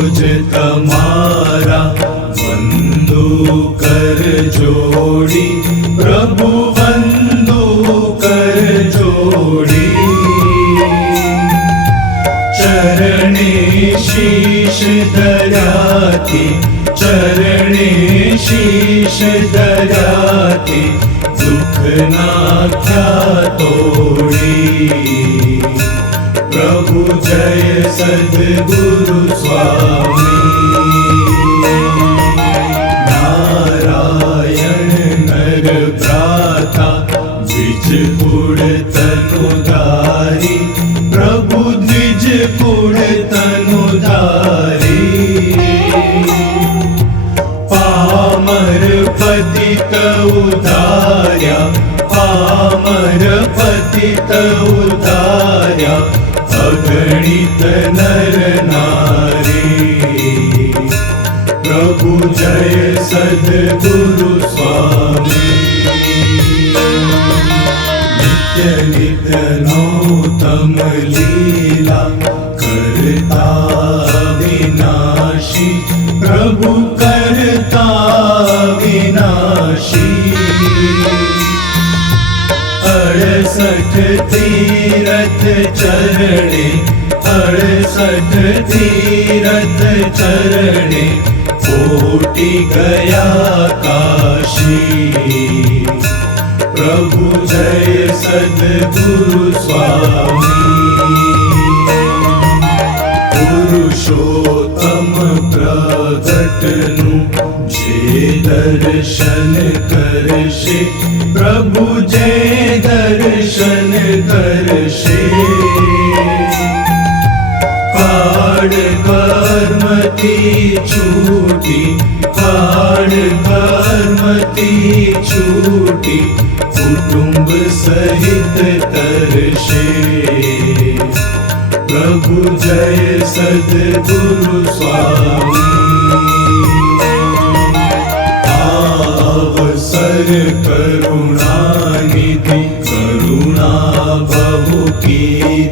सरोज तमारा वंदू कर जोड़ी, प्रभु वंदू कर जोड़ी। चरणे शीश दयाति चरणे शीश दयाति दुख नाख्या तोड़ी सद्गुरु स्वामी। नारायण नर प्राता विजपुर तनु पतित उदार्या पामर पतित उदार्या अगणित नर नारी। प्रभु जय सद्गुरु स्वामी। नित्य नित्य नौतम लीला विनाशी। अड़सठ तीरथ चरणे तीरथ चरणे कोटि गया काशी। प्रभु जय सद्गुरु स्वामी। पुरुषोत्तम प्रगटनु જે દર્શન કરશે પ્રભુ જે દર્શન કરશે કાળ કર્મથી છૂટી કાળ કર્મથી છૂટી કુટુંબ સહિત તર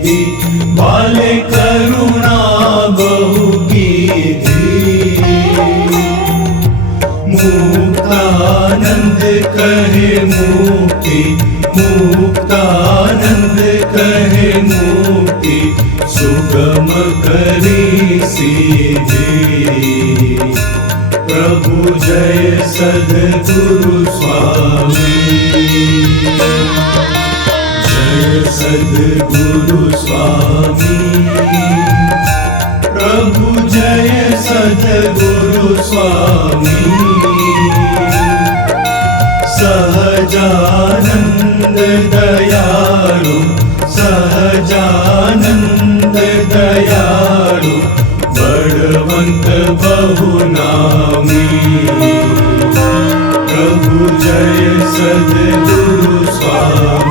कीधि बाले करुणा बहु कीधि मुक्तानंद कहे मुक्ति, मुक्तानंद कहे सुगम करी सीधी। प्रभु जय सद्गुरु स्वामी। जय सद्गुरु स्वामी। प्रभु जय सद्गुरु स्वामी। सहजानन्द दयाळु सहजानन्द दयाळु बळवन्त बहुनामी प्रभु जय सद्गुरु स्वामी।